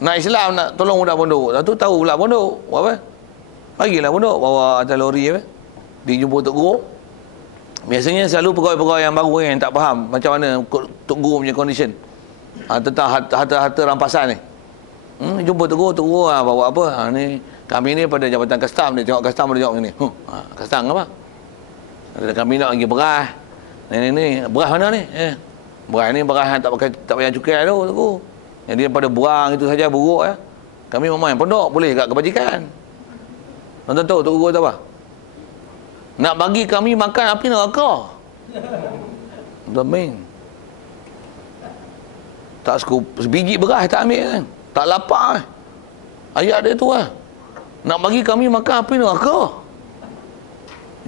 Nak Islam, nak tolong budak pondok. Satu tahu pula pondok. Buat apa? Bagilah pondok, bawa atas lori apa? Dijumpa Tok Guru. Biasanya selalu pegawai-pegawai yang baru yang tak faham macam mana Tok Guru punya condition. Tentang harta rampasan ni. Jumpa Tok Guru bawa apa? Ni kami ni pada jabatan custom, dia tengok custom dia tengok ni. Custom apa? Kami nak bagi beras. Ni beras mana ni? Beras ni beras tak payah cukai tu, Tok Guru. Jadi daripada buang itu saja buruk ya. Kami main pondok boleh kat kebajikan. Tuan-tuan tahu Tok Guru kata apa? Nak bagi kami makan api neraka. Tuan-tuan tak sebiji beras tak ambil kan? Tak lapar. Ayat dia tu lah. Nak bagi kami makan api neraka.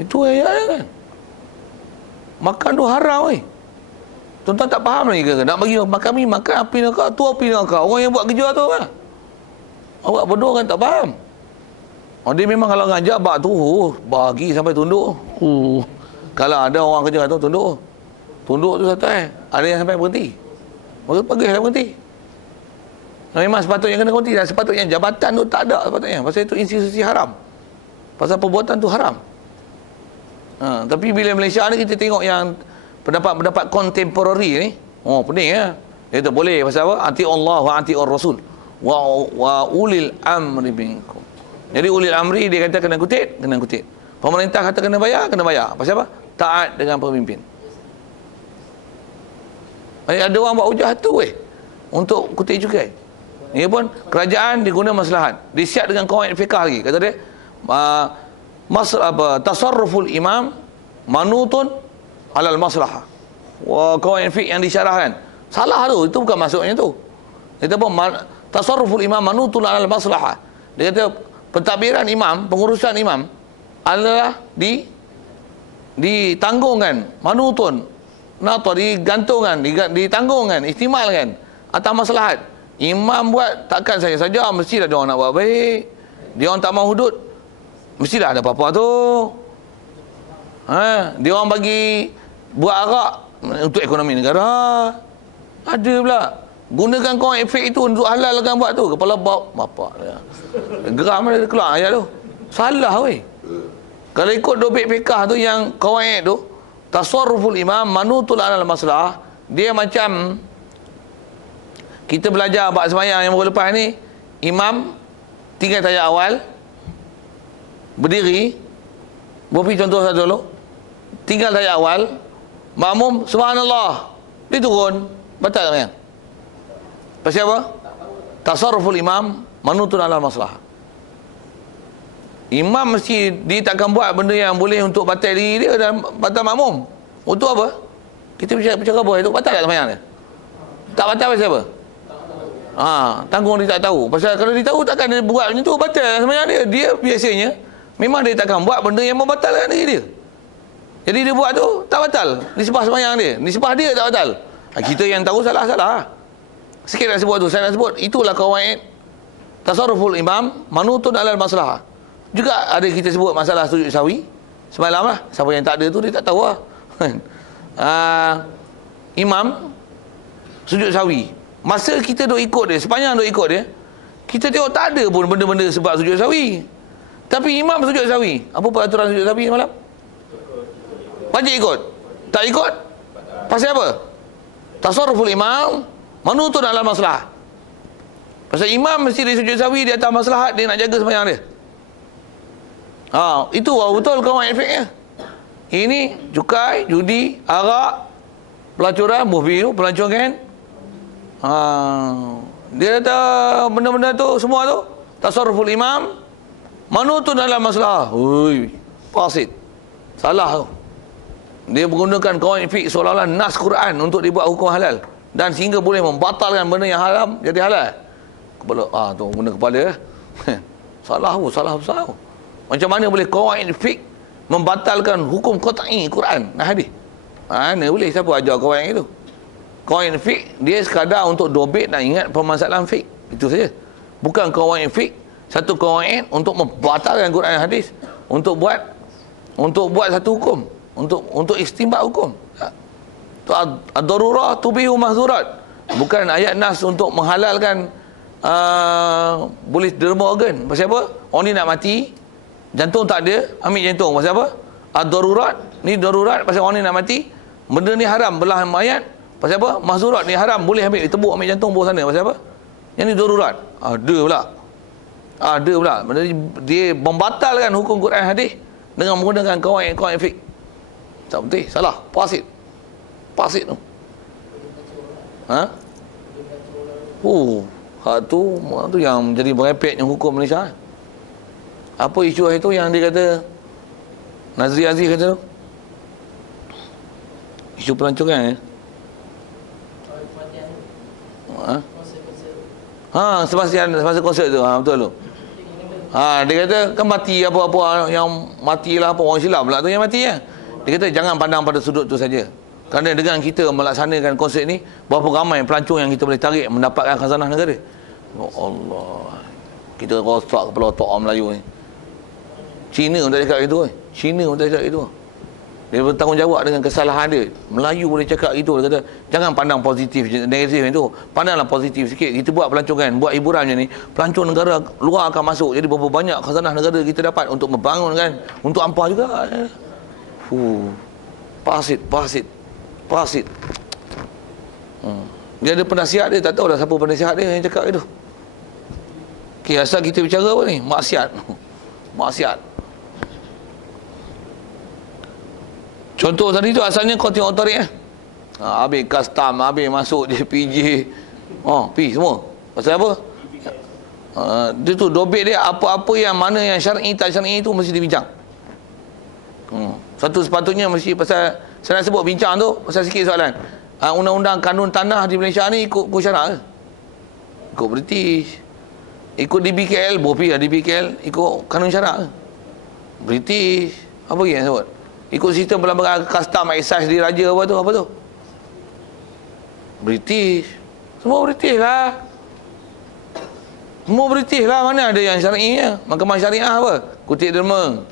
Itu ayat dia kan. Makan tu haram weh. Tuan-tuan tak faham lagi ke? Nak bagi kami makan api neraka. Tu api neraka. Orang yang buat kerja tu kan. Awak bodoh kan tak faham. Dia memang kalau ngajak bak tu bagi sampai tunduk. Kalau ada orang kerja tu tunduk. Tunduk tu satu ada yang sampai berhenti. Baru pagi sampai berhenti. Memang sepatutnya kena berhenti. Dan sepatutnya jabatan tu tak ada sepatutnya. Pasal itu institusi haram. Pasal perbuatan tu haram. Tapi bila Malaysia ni kita tengok yang pendapat-pendapat kontemporari ni, pening ya. Dia tu boleh pasal apa? Ati Allah wa ati Rasul wa ulil amri minkum. Jadi ulil amri dia kata kena kutip. Pemerintah kata kena bayar. Pasal apa? Taat dengan pemimpin. Ada orang buat hujah tu untuk kutip cukai. Ini pun kerajaan diguna maslahat. Disiap dengan kawaid fiqah lagi. Kata dia tasarruful imam manutun alal maslahah. Kawaid fiqh yang disyarahkan. Salah tu, itu bukan maksudnya tu. Dia kata apa? Tasarruful imam manutun alal maslahah. Dia kata pentadbiran imam, pengurusan imam adalah ditanggungkan, manutun, digantungkan, ditanggungkan, istimalkan atas maslahat. Imam buat takkan saja mestilah dia orang nak buat baik. Dia orang tak mau hudud, mestilah ada apa-apa tu. Dia orang bagi buat arak untuk ekonomi negara. Ada pula. Gunakan kau efek itu untuk halalkan buat tu. Kepala bapak dia. Geram dia keluar ayat tu. Salah weh. Kalau ikut dobit fiqah tu yang kawaid tu, tasarruful imam manutul alal maslahah, dia macam kita belajar bab sembahyang yang baru lepas ni, imam 3 tahiyat awal berdiri, beri contoh satu dulu. 3 tahiyat awal, makmum subhanallah, dia turun, batal kan? Pasal apa? Tasarruful imam manutun alal maslahah. Imam mesti dia takkan buat benda yang boleh untuk batal diri dia dan batal makmum. Untuk apa? Kita bercakap apa itu? Batal tak sembahyang dia? Tak batal pasal apa? Tanggung dia tak tahu. Pasal kalau dia tahu takkan dia buat macam tu, batal sembahyang dia. Dia biasanya memang dia takkan buat benda yang membatalkan diri dia. Jadi dia buat tu tak batal. Nisbah sembahyang dia, nisbah dia tak batal. Kita yang tahu salah-salah. Sikit nak sebut tu, saya nak sebut itulah kawaid tasarruful imam manutun alal maslahah. Juga ada kita sebut masalah sujud sahwi semalam lah. Siapa yang tak ada tu dia tak tahu lah. Imam sujud sahwi, masa kita duk ikut dia, sepanjang duk ikut dia, kita tengok tak ada pun benda-benda sebab sujud sahwi. Tapi imam sujud sahwi, apa peraturan sujud sahwi semalam? Wajib ikut. Tak ikut? Pasal apa? Tasarruful imam manutun alal maslahah. Pasal imam mesti dia sujud sahwi di atas maslahat, dia nak jaga sembahyang dia. Itu betul kawan efeknya. Ini cukai, judi, arak, pelacuran, movie, pelancongan. Dia kata benda-benda tu semua tu tasarruful imam manutun dalam masalah. Fasid. Salah tu. Dia menggunakan kawan efek seolah-olah nas Quran untuk dibuat hukum halal dan sehingga boleh membatalkan benda yang haram jadi halal. Kepala tu guna kepala. Salah besar. Macam mana boleh kawaid fiqh membatalkan hukum qat'i Quran dan hadis? Mana boleh siapa ajar kawaid itu? Kawaid fiqh dia sekadar untuk dobit dan ingat permasalahan fiqh. Itu saja. Bukan kawaid fiqh satu kawaid untuk membatalkan Quran dan hadis, untuk buat satu hukum, untuk istinbat hukum. Tu ad-darurah tubihu mahzurat. Bukan ayat nas untuk menghalalkan boleh derma organ. Pasal apa? Orang ni nak mati, jantung tak ada, ambil jantung. Pasal apa? Darurat. Ni darurat pasal orang ni nak mati. Benda ni haram, belah mayat. Pasal apa? Mahzurat ni haram, boleh ambil, tebuk ambil jantung bawa sana. Pasal apa? Yang ni darurat. Ada pula. Ada pula. Benda ni, dia membatalkan hukum Quran hadis dengan menggunakan kawaid fik. Tak betul, salah, fasid. Fasid tu. Hak tu yang menjadi merepeknya hukum Malaysia. Apa isu itu yang dia kata Nazri Aziz kata tu? Isu pelancongan semasa konsert tu. Betul tu. Dia kata kan mati apa-apa yang matilah apa orang Islam pula tu yang mati ya. Dia kata jangan pandang pada sudut tu saja. Kerana dengan kita melaksanakan konsert ni, berapa ramai pelancong yang kita boleh tarik mendapatkan khazanah negara. Ya Allah. Kita rosak kepala otak orang Melayu ni. Cina pun tak cakap gitu. Cina pun tak cakap gitu. Dia bertanggungjawab dengan kesalahan dia. Melayu boleh cakap gitu. Dia kata jangan pandang positif, negatif itu. Pandanglah positif sikit. Kita buat pelancongan, buat hiburan macam ni. Pelancong negara luar akan masuk. Jadi berapa banyak khazanah negara kita dapat untuk membangunkan, untuk ampah juga. Pasit. Dia ada penasihat dia, tak tahu dah siapa penasihat dia yang cakap itu. Okey, asal kita bicara apa ni? Maksiat. Contoh tadi tu asalnya kau tengok tarik habis custom, habis masuk JPJ. Pi semua. Pasal apa? Dia tu dobit dia, apa-apa yang mana yang syar'i tak syar'i tu mesti dibincang. Satu sepatutnya mesti pasal saya nak sebut bincang tu pasal sikit soalan. Undang-undang kanun tanah di Malaysia ni ikut syarak ke? Ikut British. Ikut DBKL, bopi lah DBKL ikut kanun syarak ke? British. Apa lagi yang sebut? Ikut sistem pelbagai custom excise di raja apa tu? British. Semua British lah. Mana ada yang syar'inya? Mahkamah syariah apa? Kutip derma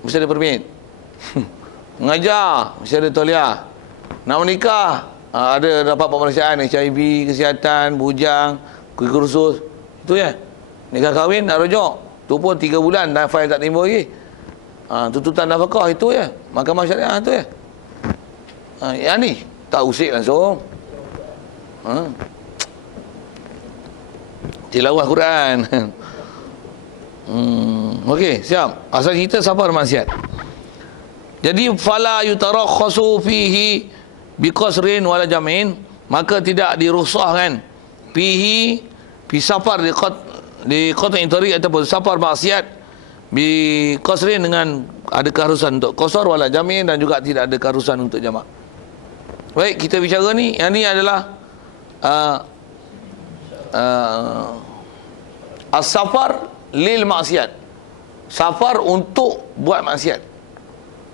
mesti ada permit. Mengajar mesti ada tauliah. Nak menikah ada dapat pemeriksaan HIV, kesihatan, bujang, kursus. Itu ya. Nikah kahwin nak rujuk. Tu pun 3 bulan dah file tak timbul lagi. Tuntutan nafkah itu ya. Mahkamah syariah itu ya. Yang ni tak usik langsung. Tilawah Quran. Okey, siap. Asal kita sabar maksiat. Jadi fala yutarakhasu fihi biqasrin wala jam'in, maka tidak dirusahkan fihi fi safar di qat'i tariq ataupun safar maksiat bi qasrin dengan ada keharusan untuk qasar wala jam'in dan juga tidak ada keharusan untuk jamak. Baik, kita bicara ni, yang ni adalah as-safar lil maksiat. Safar untuk buat maksiat.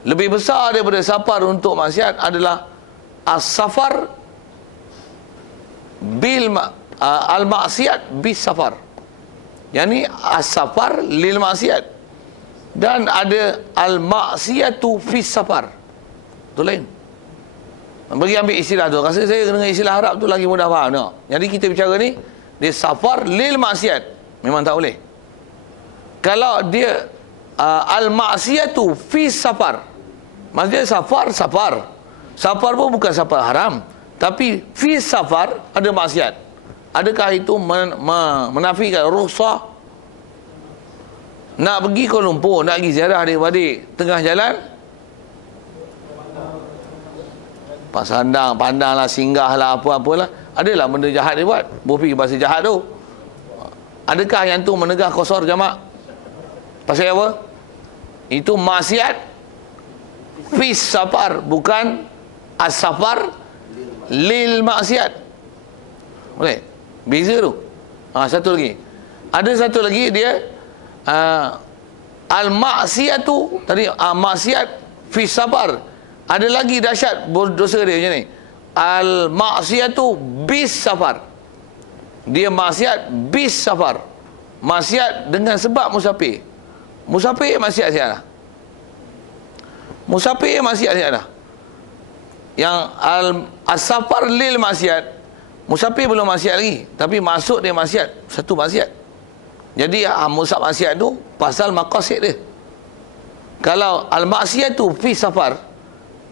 Lebih besar daripada safar untuk maksiat adalah as-safar bil al-maksiat bis safar. Yang ni as-safar lil maksiat. Dan ada al-maksiatu fis safar. Itu lain. Bagi ambil istilah tu. Rasa saya dengan istilah Arab tu lagi mudah faham. No? Jadi kita bicara ni, dia safar lil maksiat. Memang tak boleh. Kalau dia al-maksiatu fis safar. Maksudnya safar. Safar pun bukan safar haram. Tapi fis safar ada maksiat. Adakah itu menafikan rukhsah? Nak pergi Kuala Lumpur, nak pergi ziarah adik-adik, tengah jalan pandanglah, singgahlah, apa-apalah. Adalah benda jahat dia buat. Bopi bahasa jahat tu. Adakah yang tu menegah qasar jamak? Pasal apa? Itu maksiat fis safar, bukan as-safar lil maksiat. Boleh? Beza tu. Satu lagi. Ada satu lagi dia al-maksiatu tadi, maksiat fis safar. Ada lagi dahsyat dosa dia macam ni. Al-maksiatu bis safar. Dia maksiat bis safar. Maksiat dengan sebab musafir. Musafir maksiat siapa? Musafir maksiat siapa? Yang as-safar lil maksiat, Musafir belum maksiat lagi, tapi masuk dia maksiat, satu maksiat. Jadi musab maksiat tu pasal maqasid dia. Kalau al-maksiat tu fi safar,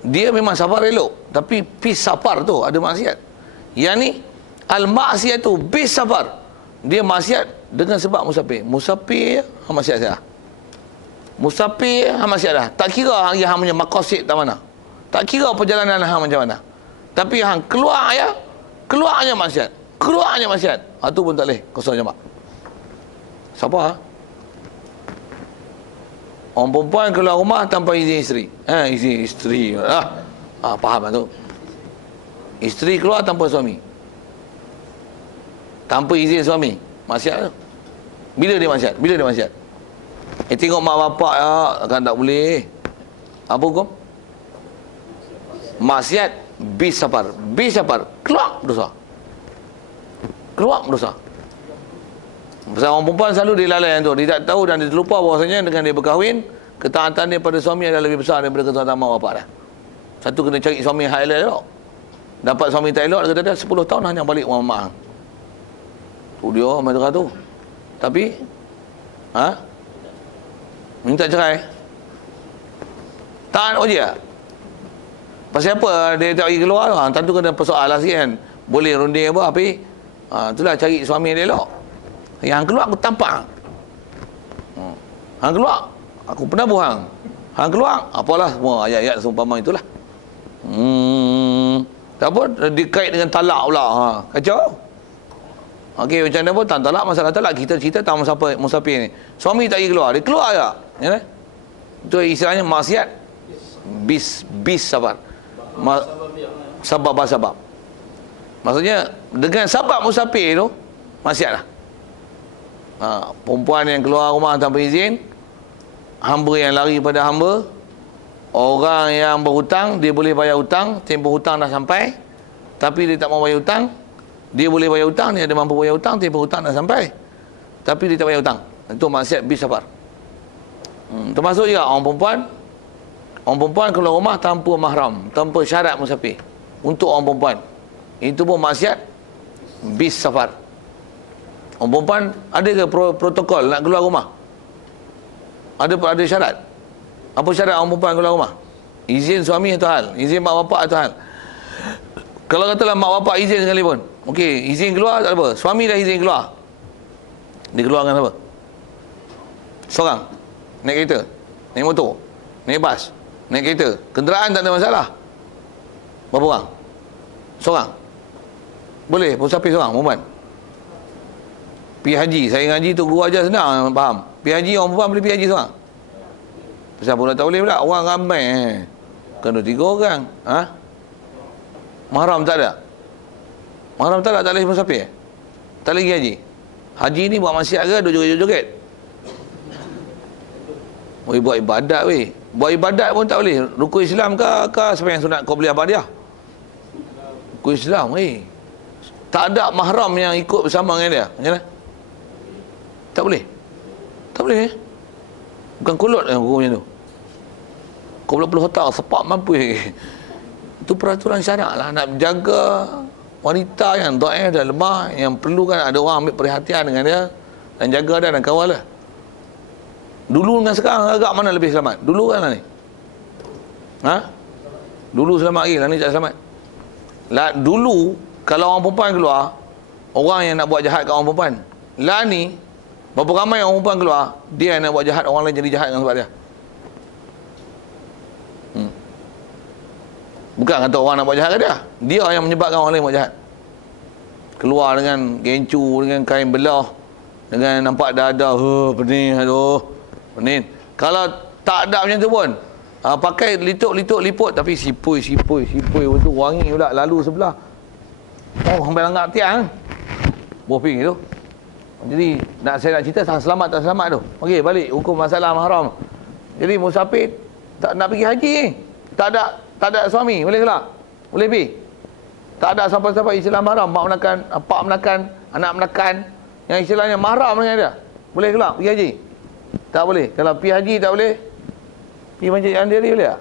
dia memang safar elok, tapi fi safar tu ada maksiat. Yang ni al-maksiat tu bis safar, dia maksiat dengan sebab musafir. Musafir maksiat dah. Musafir maksiat dah. Tak kira hang punya maqasid tak mana. Tak kira perjalanan hang macam mana. Tapi hang keluar ya, keluarnya maksiat. Keluarnya maksiat. Tu pun tak boleh kosong jamak. Siapa? Orang perempuan keluar rumah tanpa izin isteri. Izin isteri. Faham lah tu. Isteri keluar tanpa suami. Tanpa izin suami. Maksiat tu. Bila dia maksiat? Bila dia maksiat? Tengok mak bapak ya, kan tak boleh. Apa hukum? Maksiat bis safar. Bis safar. Keluar dosa. Keluar dosa. Pasal orang perempuan selalu dia lalai yang tu. Dia tak tahu dan dia terlupa bahawasanya dengan dia berkahwin, ketaatan dia pada suami adalah lebih besar daripada ketaatan mak bapak dah. Satu kena cari suami yang elok. Dapat suami tak elok, dia kata dia 10 tahun hanya balik rumah mak. Tu dia mereka tu. Tapi minta cerai. Tahan je. Pasal apa dia tak pergi keluar? Tentu kena persoalan sikit kan. Boleh runding apa, tapi itulah cari suami yang elok. Yang keluar aku tampak. Hang keluar, aku pernah buang. Hang keluar, apalah semua ayat-ayat seumpama itulah. Tak apa, dikait dengan talak pula. Kacau. Okey, macam mana pun tak talak, masalah talak kita cerita tak musafir ni. Suami tak pergi keluar, dia keluar je. Ya kan? Itu istilahnya maksiat bis sabar. Sabab. Maksudnya dengan sabab musafir tu maksiat lah. Perempuan yang keluar rumah tanpa izin, hamba yang lari pada hamba, orang yang berhutang, dia boleh bayar hutang, tempoh hutang dah sampai, tapi dia tak mau bayar hutang. Dia boleh bayar hutang, dia ada mampu bayar hutang, tempoh hutang dah sampai, tapi dia tak bayar hutang. Itu maksiat bis safar. Termasuk juga orang perempuan keluar rumah tanpa mahram, tanpa syarat musafir. Untuk orang perempuan, itu pun maksiat bis safar. Orang perempuan ada ke protokol nak keluar rumah? Ada syarat. Apa syarat orang perempuan keluar rumah? Izin suami atau hal, izin mak bapak atau hal. Kalau katalah mak bapak izin sekalipun, okey, izin keluar tak apa. Suami dah izin keluar, dia keluar dengan apa? Seorang. Naik kereta, naik motor, naik bas, naik kereta, kenderaan tak ada masalah. Berapa orang? Seorang. Boleh musafir seorang perempuan. Pergi haji, saya ngaji tu guru ajar senang faham. Pergi haji orang perempuan boleh pergi haji seorang. Pasal pula tak boleh pula, orang ramai. Kena 3 orang. Mahram tak ada. Mahram tak ada, tak boleh musafir. Tak boleh pergi haji. Haji ni buat maksiat ke duk joget-joget? Buat ibadat weh. Buat ibadat pun tak boleh. Rukun Islam ke sembahyang sunat qabliyah ba'diyah? Rukun Islam weh. Tak ada mahram yang ikut bersama dengan dia. Macam mana? Tak boleh. Tak boleh. Bukan kolot hukumnya tu. Kau boleh hotel sepak mampu. Itu peraturan syarak lah. Nak jaga wanita yang dhaif dan lemah, yang perlukan ada orang ambil perhatian dengan dia dan jaga dia dan kawal dia. Dulu dengan sekarang agak mana lebih selamat? Dulu kan lah ni? Dulu selamat lagi, lah ni tak selamat. Lah dulu kalau orang perempuan keluar, orang yang nak buat jahat kat orang perempuan. Lah ni berapa ramai orang perempuan keluar, dia yang nak buat jahat, orang lain jadi jahat dengan sebab dia. Bukan kata orang nak buat jahat ke dia, dia yang menyebabkan orang lain buat jahat. Keluar dengan gencu, dengan kain belah, dengan nampak dada, pening, aduh, pening. Kalau tak ada macam tu pun, pakai liput, tapi sipui tu wangi pula lalu sebelah. Sampai langgar tiang. Boping itu. Jadi saya nak cerita selamat tak selamat tu. Okey, balik hukum masalah mahram. Jadi musafir tak nak pergi haji ni. Tak ada suami, boleh ke tak? Boleh pergi. Tak ada siapa-siapa istilah mahram, mak menekan, pak menekan, anak menekan, yang istilahnya mahram dengan dia. Boleh ke tak pergi haji? Tak boleh. Kalau pergi haji tak boleh, pergi Masjid Andiri boleh tak?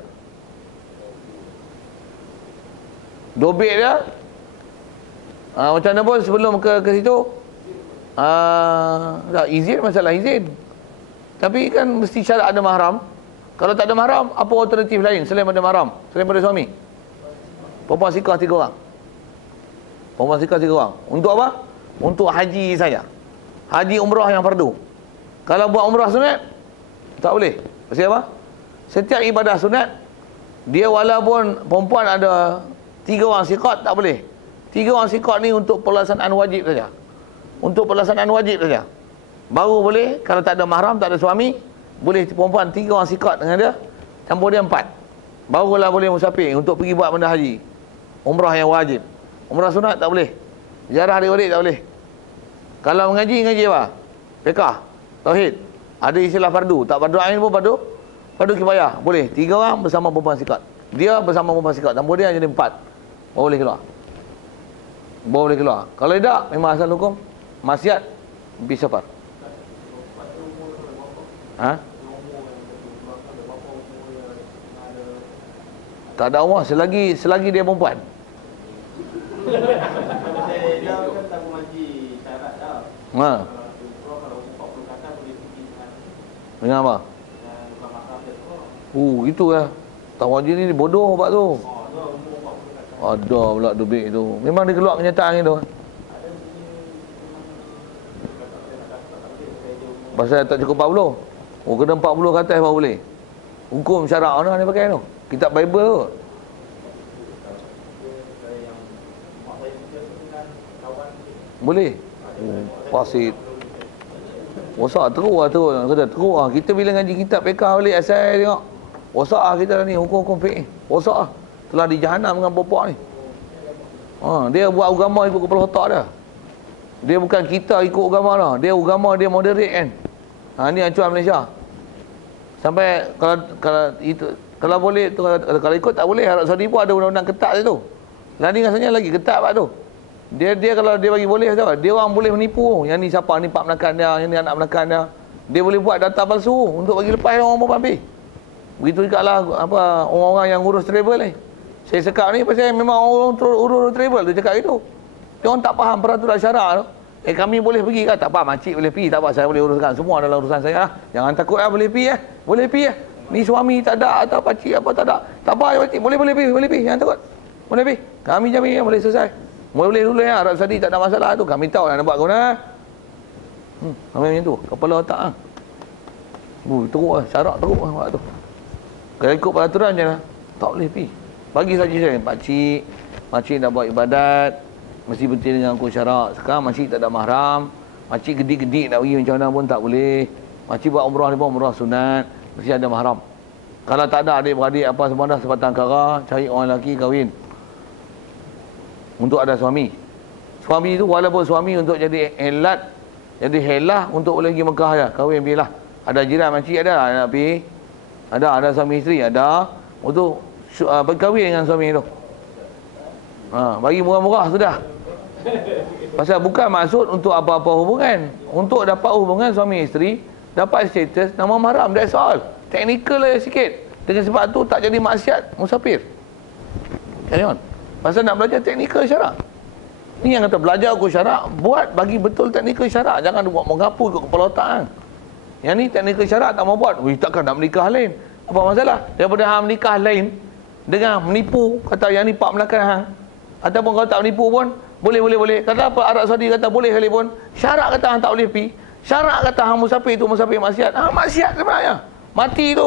Dobek dia Macam mana pun sebelum ke situ, tak, izin masalah izin. Tapi kan mesti syarat ada mahram. Kalau tak ada mahram, apa alternatif lain selain ada mahram, selain pada suami? Perempuan sikah 3 orang. Perempuan sikah 3 orang. Untuk apa? Untuk haji saja. Haji umrah yang fardu. Kalau buat umrah sunat, tak boleh. Pasal apa? Setiap ibadah sunat, dia walaupun perempuan ada 3 orang siqat, tak boleh. 3 orang siqat ni untuk pelaksanaan wajib saja. Untuk pelaksanaan wajib saja. Baru boleh, kalau tak ada mahram, tak ada suami, boleh perempuan 3 orang siqat dengan dia, campur dia 4. Barulah boleh musafir untuk pergi buat benda haji. Umrah yang wajib. Umrah sunat tak boleh. Ziarah adik-adik tak boleh. Kalau mengaji apa? Fiqah, tauhid. Ada istilah fardu. Tak fardu ain pun fardu kifayah. Boleh. 3 orang bersama perempuan siqat. Dia bersama perempuan siqat. Campur dia jadi 4. Baru boleh keluar. Baru boleh keluar. Kalau tidak, memang asal hukum maksiat pergi safar. Tak ada umur selagi dia perempuan. Dengan apa? Itu lah. Tak wajib ni bodoh sebab tu. Ada pula duit tu. Memang dia keluar kenyataan tu. Pasal tak cukup 40. Kena 40 ke atas baru boleh. Hukum syarak mana dia pakai tu? Kitab Bible tu. Boleh. Pasit. Rosak teruk lah tu. Kata teruk lah. Kita bila ngaji kitab fiqah balik asal tengok. Rosak lah kita ni. Hukum-hukum fiqh. Rosak lah. Telah di jahanam dengan bapak ni. Dia buat agama ikut kepala otak dia. Dia bukan kita ikut agama dah. Dia agama dia moderate kan. Ni acuan Malaysia. Sampai kalau boleh tu, kalau ikut tak boleh. Arab Saudi pun ada undang-undang ketat tu. Lani rasanya lagi ketat pak tu. Dia kalau dia bagi boleh tahu. Dia orang boleh menipu. Yang ni siapa ni pak menakan dia, yang ni anak menakan dia. Dia boleh buat data palsu untuk bagi lepas orang mau ambil. Begitu juga lah orang-orang yang urus travel ni. Saya cakap ni pasal memang orang urus travel tu cakap itu. Dia orang tak faham peraturan syarak tu. Kami boleh pergi kan? Tak apa, makcik boleh pergi. Tak apa, saya boleh uruskan. Semua adalah urusan saya lah. Jangan takut lah, boleh pergi Boleh pergi Ni suami tak ada atau pakcik apa tak ada. Tak apa, makcik. Boleh pergi. Jangan takut. Boleh pergi. Kami jamin boleh selesai. Boleh dulu ya. Arab Saudi tak ada masalah tu. Kami tahu nak buat guna. Kami macam tu. Kepala otak lah. Teruk lah. Syarak teruk lah buat tu. Kalau ikut peraturan je lah. Tak boleh pergi. Bagi saja saya. Pakcik nak buat ibadat. Mesti berhenti dengan hukum syarak. Sekarang makcik tak ada mahram. Makcik gedik-gedik nak pergi macam mana pun tak boleh. Makcik buat umrah ni pun umrah sunat. Mesti ada mahram. Kalau tak ada adik-beradik apa semua dah sebatang kara, cari orang lelaki kahwin. Untuk ada suami. Suami tu walaupun suami untuk jadi helat, jadi helah untuk boleh pergi Mekah je. Kahwin pergilah. Ada jiran makcik ada nak pergi. Ada suami isteri ada. Untuk berkahwin dengan suami tu. Bagi murah-murah sudah. Pasal bukan maksud untuk apa-apa hubungan. Untuk dapat hubungan suami isteri, dapat status nama mahram, that's all. Teknikal lah sikit. Dengan sebab tu tak jadi maksiat musafir. Carry on. Pasal nak belajar teknikal syarak. Ni yang kata belajar hukum syarak, buat bagi betul teknikal syarak. Jangan buat mengapu ikut kepala otak kan. Yang ni teknikal syarak tak mau buat. Takkan nak menikah lain. Apa masalah? Daripada hang menikah lain dengan menipu, kata yang ni pak belakang hang. Ataupun kalau tak menipu pun boleh. Kata apa Arab Saudi kata boleh kali pun. Syarat kata hang tak boleh pi. Syarat kata hang musafir tu musafir maksiat. Maksiat sebenarnya. Mati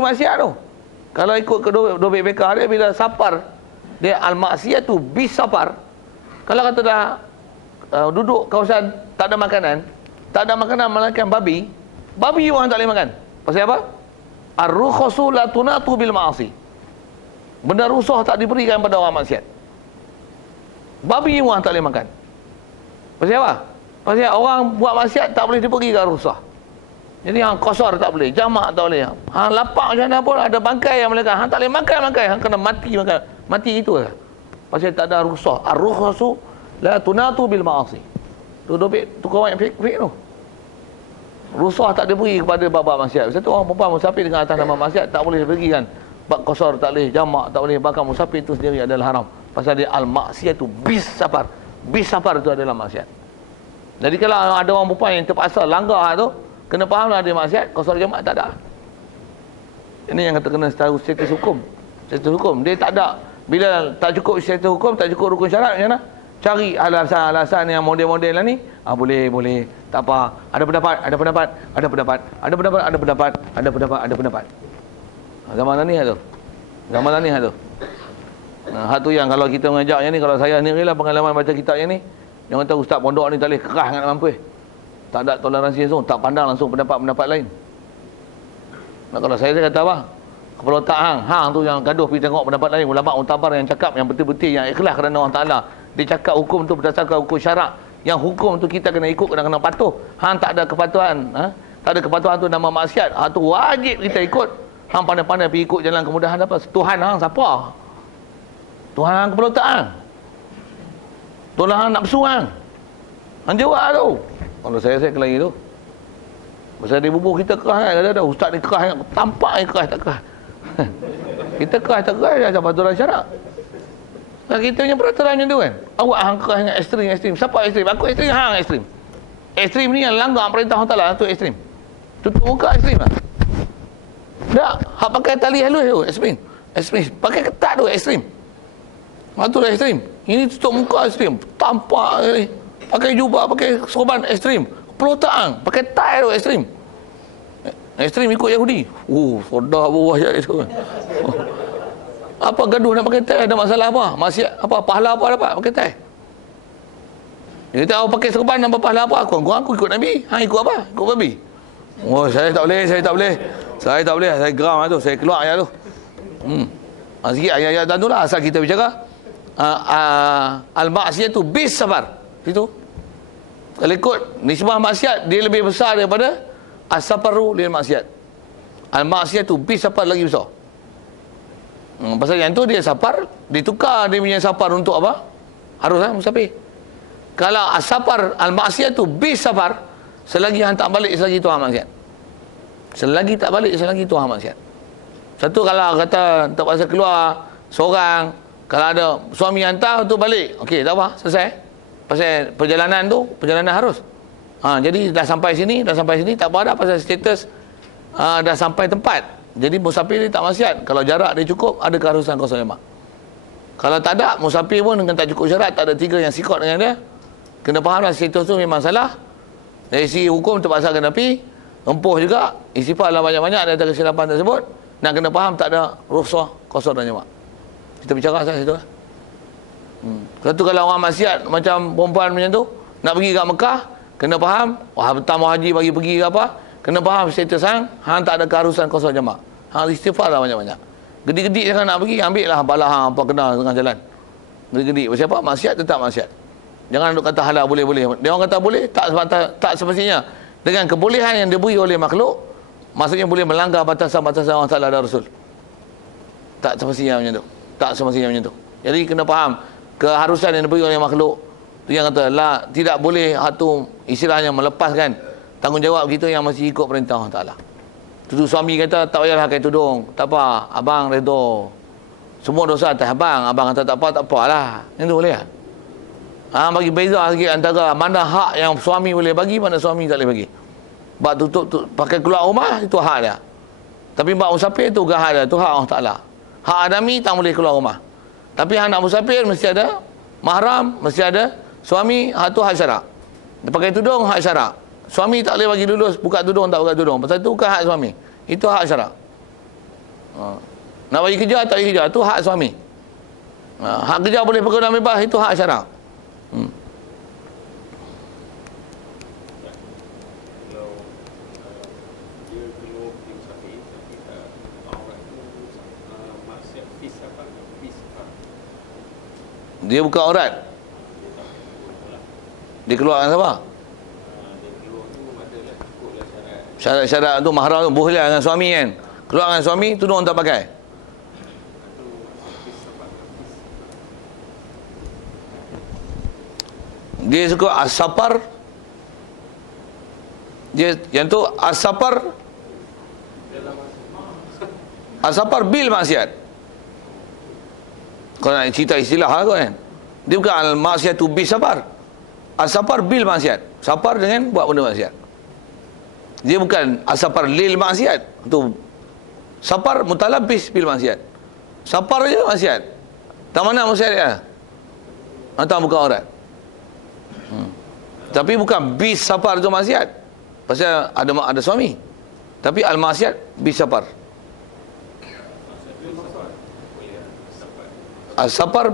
maksiat tu. Kalau ikut ke dobek bekar dia bila safar, dia al-maksiat tu bis safar. Kalau kata dah duduk kawasan tak ada makanan melainkan babi orang tak boleh makan. Pasal apa? Ar-rukhasu la tunatu bil ma'asi. Benda rusuh tak diberikan pada orang maksiat. Babi orang tak boleh makan. Pasal apa? Pasal orang buat maksiat tak boleh diberikan rusuh. Jadi hang kosor tak boleh, jamak tak boleh. Hang lapar macam mana pun ada bangkai yang melekat. Hang tak boleh makan bangkai, hang kena mati makan. Mati itu lah. Pasal tak ada rusuh. Ar-rukhasu la tunatu bil ma'asi. Tu dobek tu kawan yang fake tu. Rusuh tak diberi kepada bab maksiat. Sebab tu orang perempuan musafir dengan atas nama maksiat tak boleh diberikan. Bab kosor tak boleh, jamak tak boleh, bahkan musafir itu sendiri adalah haram. Pasal dia al-maksiat tu bis safar. Bis safar itu adalah maksiat. Jadi kalau ada orang perempuan yang terpaksa langgar tu, kena fahamlah dia maksiat, kalau solat jemaah tak ada. Ini yang kata kena tahu status hukum. Status hukum. Dia tak ada. Bila tak cukup status hukum, tak cukup rukun syarat, macam mana? Cari alasan-alasan yang model-model lah ni. Boleh. Tak apa. Ada pendapat. Ada pendapat. Zaman ni tu. Zaman ni tu. Hak tu yang kalau kita mengajak yang ni, kalau saya sendiri lah pengalaman baca kitab yang ni, yang kata ustaz pondok ni tak boleh kerah sangat mampu. Tak ada toleransi langsung, tak pandang langsung pendapat-pendapat lain. Kalau saya kata apa? Kepala otak hang tu yang gaduh pergi tengok pendapat lain, ulama mutabar yang cakap yang betul-betul yang ikhlas kerana Allah Taala. Dia cakap hukum tu berdasarkan hukum syarak. Yang hukum tu kita kena ikut, kena patuh. Hang tak ada kepatuhan, tak ada kepatuhan tu nama maksiat. Tu wajib kita ikut. Hang pandai-pandai pergi ikut jalan kemudahan apa? Tuhan hang siapa? Tuhan hang kepala otak hang. Tuhan hang nafsu hang. Hang jawab tu. Kalau saya kelahi tu. Pasal dia bubuh kita kerah kan. Kadang-kadang ustaz ni kerah kan. Tampak yang kerah tak kerah. Kita kerah tak kerah dia macam peraturan syarak. Nah, kita punya peraturan macam tu kan. Awak hang kerah dengan ekstrim. Siapa ekstrim? Aku ekstrim, hang ekstrim. Ekstrim ni yang langgar perintah Allah Ta'ala tu ekstrim. Tutup muka ekstrim lah. Tak. Hak pakai tali halus tu ekstrim. Pakai ketat tu ekstrim. Tu lah ekstrim. Ini tutup muka ekstrim. Tampak ni. Pakai jubah, pakai sorban ekstrim. Pelotaan, pakai tie tu ekstrim. Ekstrim ikut Yahudi. Sodah bawah je sekarang. Apa gaduh nak pakai tie? Ada masalah apa? Masih apa? Pahala apa dapat pakai tie? Dia tahu pakai serban nampak pahala apa? Aku ikut Nabi. Hang ikut apa? Ikut babi. Saya tak boleh. Saya geram tu. Saya keluar ayat tu. Sikit ayat-ayat tu lah asal kita bicara. Al-maksiyah tu bis safar. Itu. Kalau ikut nisbah maksiat, dia lebih besar daripada as-safaru lil maksiat. Al-maksiyah tu bis safar lagi besar. Pasal yang tu dia safar, ditukar dia punya safar untuk apa? Harus musafir. Kalau as-safar al-maksiyah tu bis safar, selagi hang tak balik selagi tu hang maksiat. Selagi tak balik selagi tu hang maksiat. Satu kalau kata terpaksa keluar seorang, kalau ada suami hantar untuk balik, okey tak apa, selesai. Pasal perjalanan tu, perjalanan harus. Jadi dah sampai sini, tak apa dah pasal status dah sampai tempat. Jadi musafir ni tak maksiat. Kalau jarak dia cukup, ada keharusan kosong jemaah. Kalau tak ada, musafir pun dengan tak cukup syarat, tak ada 3 yang sikot dengan dia, kena fahamlah status tu memang salah. Dari segi hukum terpaksa kena pergi, empuh juga, istighfarlah banyak-banyak dari kesilapan tersebut, dan kena faham tak ada rukhsah kosong dan jemaah. Kita bicara asal situ lah. Satu kalau orang maksiat macam perempuan macam tu nak pergi kat Mekah, kena faham pertama haji bagi pergi ke apa, kena faham status hang tak ada keharusan kosong jemaah. Hang istighfarlah banyak-banyak. Gedik-gedik jangan nak pergi, ambil lah bala hang apa kena tengah jalan. Gedik-gedik pasal apa? Maksiat tetap maksiat. Jangan duk kata halal boleh-boleh. Dia orang kata boleh, tak semestinya. Dengan kebolehan yang diberi oleh makhluk, maksudnya boleh melanggar batasan-batasan Allah Taala dan Rasul. Tak semestinya macam tu. Tak semestinya macam tu. Jadi kena faham keharusan yang diberi oleh makhluk tu yang kata tidak boleh tu istilahnya melepaskan tanggungjawab kita yang masih ikut perintah Allah Taala. Tu suami kata tak payahlah pakai tudung, tak apa, abang redha. Semua dosa atas abang kata tak apalah. Itu boleh tak? Bagi beza sikit antara mana hak yang suami boleh bagi, mana suami tak boleh bagi. Bab tutup pakai keluar rumah itu hak dia. Tapi bab musafir tu hak dia, tu hak Allah Taala. Hak adami tak boleh keluar rumah. Tapi anak musafir mesti ada mahram, mesti ada suami, tu hak syarak. Dia pakai tudung, hak syarak. Suami tak boleh bagi lulus buka tudung, tak buka tudung. Pasal tu bukan hak suami. Itu hak syarak. Nak bagi kerja tak bagi kerja, tu hak suami. Hak kerja boleh berguna bebas, itu hak syarak. Dia buka aurat. Dia keluarkan siapa? Syarat-syarat tu mahram tu boleh dengan suami kan. Keluar dengan suami, tudung tak pakai. Dia suka as-safar. Dia yang tu as-safar. As-safar bil maksiat. Kalau nak cerita istilah lah kan. Dia bukan al-maksiatu bis safar. As-safar bil maksiat. Safar dengan buat benda maksiat. Dia bukan as-safar lil maksiat. Tu safar mutalabis bil maksiat. Safar je maksiat. Tak mana maksiat dia? Atau bukan aurat. Tapi bukan bis safar tu maksiat. Pasal ada suami. Tapi al-maksiat bis safar. As-safar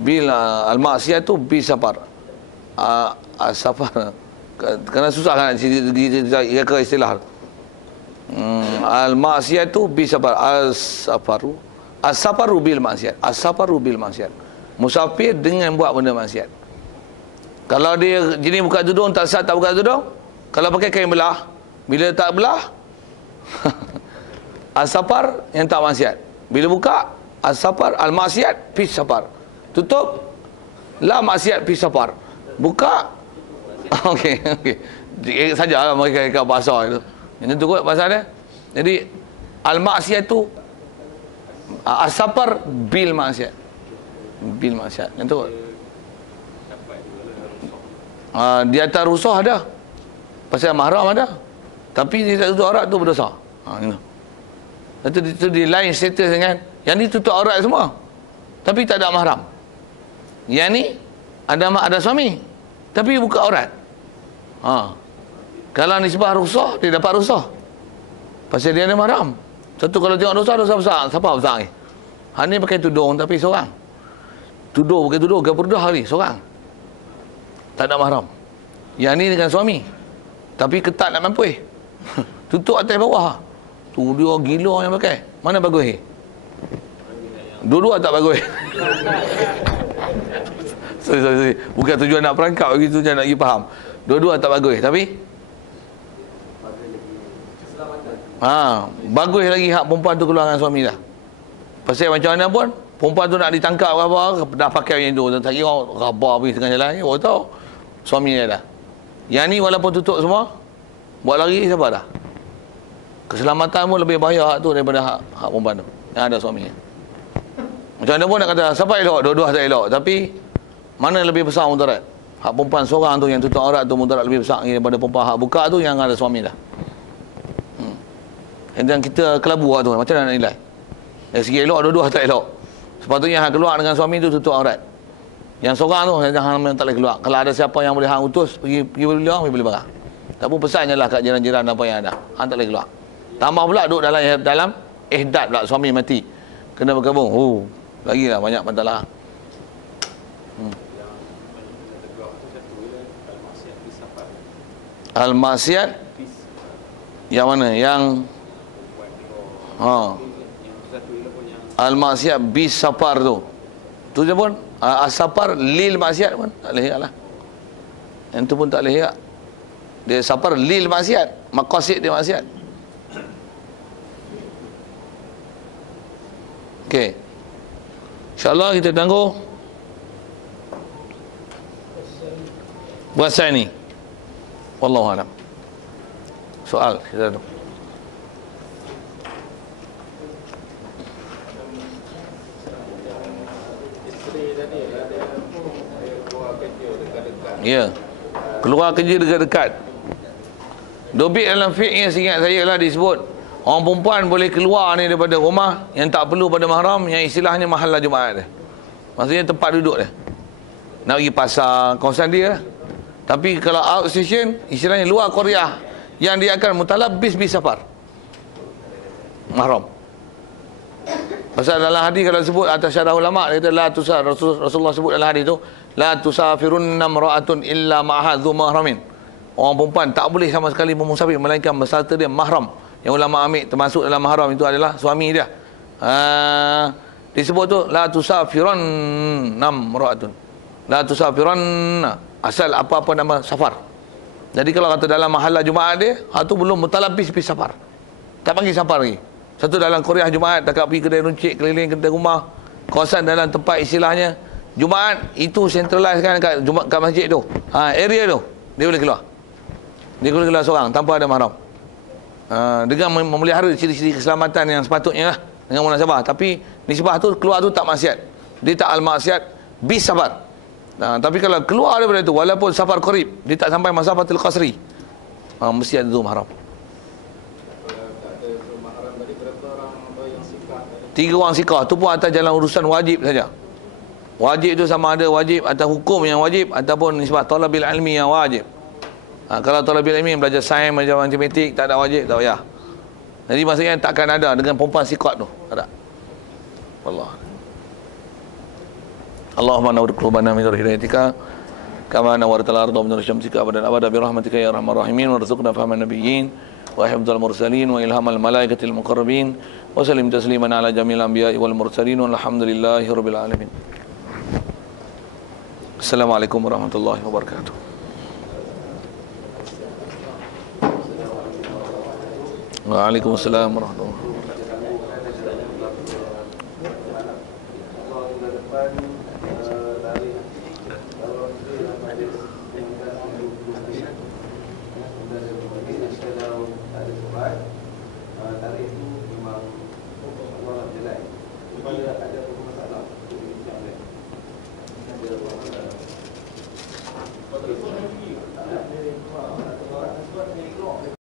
bila al-maksiat tu bis safar. As-safar kerana susah kan ke istilah. Al-maksiat tu bis safar. As-safaru bil maksiat. As-safaru bil maksiat. Musafir dengan buat benda maksiat. Kalau dia jenis buka tudung tak sah, tak buka tudung. Kalau pakai kain belah, bila tak belah as-safar yang tak maksiat. Bila buka as-safar al-maksiat fi safar. Tutup la maksiat fi safar. Buka okey. Sajalah mereka bahasa itu. Yang tu kot bahasa dia. Jadi al-maksiat tu as-safar bil maksiat. Bil maksiat. Yang tu kot. Di atas rusah ada. Pasal mahram ada. Tapi dia tak tutup aurat tu berdosa. Itu di lain status dengan yang ni tutup aurat semua. Tapi tak ada mahram. Yang ni ada suami. Tapi buka aurat. Kalau nisbah rusah, dia dapat rusah. Pasal dia ada mahram. Satu kalau tengok dosa besar. Siapa besar ni? Ni pakai tudung tapi seorang. Pakai tudung purdah hari seorang. Tak ada mahram. Yang ni dengan suami. Tapi ketat nak mampu. Tutup atas bawah. Tu dia gila yang pakai. Mana bagus? Dua-dua tak bagus. sorry. Bukan tujuan nak perangkap begitu, nak pergi faham. Dua-dua tak bagus. Tapi bagus lagi hak perempuan tu keluar dengan suami dah. Pasal macam mana pun perempuan tu nak ditangkap apa, dah pakai macam tu. Tak kira rabah pergi tengah jalan ni, baru tahu suami dia dah. Yang ni walaupun tutup semua, buat lari siapa dah? Keselamatan pun lebih bahaya hak tu daripada hak perempuan tu yang ada suaminya. Macam mana pun nak kata siapa elok, dua-dua tak elok, tapi mana lebih besar mudarat? Hak perempuan seorang tu yang tutup aurat tu mudarat lebih besar daripada perempuan hak buka tu yang ada suami dah. Dan kita kelabu hak tu, macam mana nak nilai? Dari segi elok, dua-dua tak elok. Sepatutnya hang keluar dengan suami tu tutup aurat. Yang seorang tu hang tak boleh keluar. Kalau ada siapa yang boleh hang utus pergi beli barang, pergi beli barang. Tak pun pesannya lah kat jiran-jiran apa yang ada. Hang tak boleh keluar. Tambah pula duduk dalam ihdad pula, suami mati. Kena bergabung. Lagi lah banyak masalah. Al-maksiat yang mana? Yang al-maksiat bis safar tu. Tu je pun as-safar lil maksiat pun tak boleh lah. Yang tu pun tak boleh. Dia safar lil maksiat, maqasid dia maksiat. Okey. InsyaAllah kita tangguh puasa ni. Wallahu a'lam. Soal kita tu. Ya. Keluar kerja dekat-dekat. Dobit dalam fiqh yang seingat saya lah disebut orang perempuan boleh keluar ni daripada rumah yang tak perlu pada mahram, yang istilahnya mahallah Jumaat dia. Maksudnya tempat duduk dia. Nak pergi pasar, kawasan dia lah. Tapi kalau outstation, istilahnya luar Korea, yang dia akan mutalabis bis safar. Mahram. Pasal dalam hadis kalau sebut atas syarah ulama, dia kata la tusafir, Rasulullah sebut dalam hadis tu, la tusafirunna imra'atun illa ma'ha dzu mahramin. Orang perempuan tak boleh sama sekali bermusafir melainkan beserta dia mahram. Yang ulama ambil termasuk dalam mahram itu adalah suami dia. Disebut tu la tusafirunna imra'atun. La tusafirunna, asal apa-apa nama safar. Jadi kalau kata dalam mahallah Jumaat dia, tu belum mutalabis bis safar. Tak panggil safar lagi. Satu dalam Korea Jumaat, tak pergi kedai runcit, keliling kedai rumah, kawasan dalam tempat istilahnya Jumaat, itu centralize kan kat masjid tu. Area tu, dia boleh keluar. Dia boleh keluar seorang tanpa ada mahram. Dengan memelihara ciri-ciri keselamatan yang sepatutnya lah, dengan munasabah. Tapi nisbah tu keluar tu tak maksiat. dia tak al-maksiat bis safar. Tapi kalau keluar daripada itu, walaupun safar qarib, dia tak sampai masafatul qasri, mesti ada mahram. Tiga orang sikah tu pun atas jalan urusan wajib saja. Wajib itu sama ada wajib atas hukum yang wajib ataupun nisbah talabil ilmi yang wajib. Kalau talabil ilmi belajar sains, belajar matematik, tak ada wajib, tak payah. Jadi maksudnya takkan ada dengan perempuan sikah tu. Tak ada. Allah. Allahumma nawwir qulubana min nur hidayatika kama nawwartal arda min nur syamsika abadan abada bi rahmatika ya arhamar rahimin warzuqna fahman nabiyyin wa hifdzal mursalin wa ilhamal malaikatil muqarrabin wa sallim tasliman ala jamil anbiya'i wal mursalin walhamdulillahi rabbil alamin. Assalamualaikum warahmatullahi wabarakatuh. Waalaikumsalam warahmatullahi wabarakatuh.